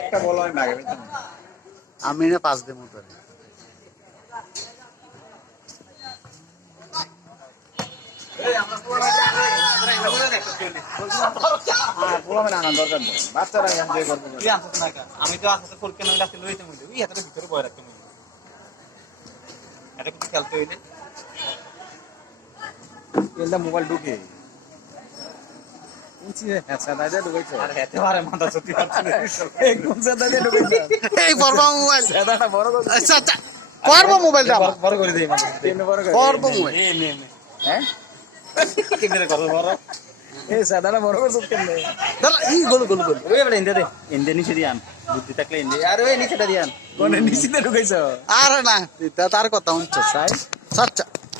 একটা বলো আমি ভাগে পেতাম। আমি না 5 দেব তোরে। এই আমরা পুরো আনন্দ দরকার নেই, বাচ্চারা এনজয় করবে। তুই আনছিস না কেন? আমি তো আসতে ফুলকে নইলে আসতে লইতে মইলে ওই হাতের ভিতরে বয় রাখতে মইলে এটা কিছু খেলতে হইলে এলদা মোবাইল ঢুকে কোনছি সাদা দে ঢুকেছে আর হেতে পারে মাথা সত্যি পারছে না এই কোন সাদা দে ঢুকেছে এই বড়বা মোবাইল। সাদাটা বড় করে আচ্ছা আচ্ছা করবো মোবাইলটা আমার। বড় করে দেই মাথা এমনি বড় করে করবো মোবাইল। এই নে হ্যাঁ কেমনে করব বড় এই সাদাটা বড় করে সুপ কেন দাঁড়া ই গোল গোল গোল। ওই বড় ইন্দে দে ইন্দে নিচে দিয়ান বুদ্ধি থাকলে ইন্দে আর ওই নিচেটা দিয়ান কোনে নিচে ঢুকেছে আরে না তার কথা শুনছো সাই আচ্ছা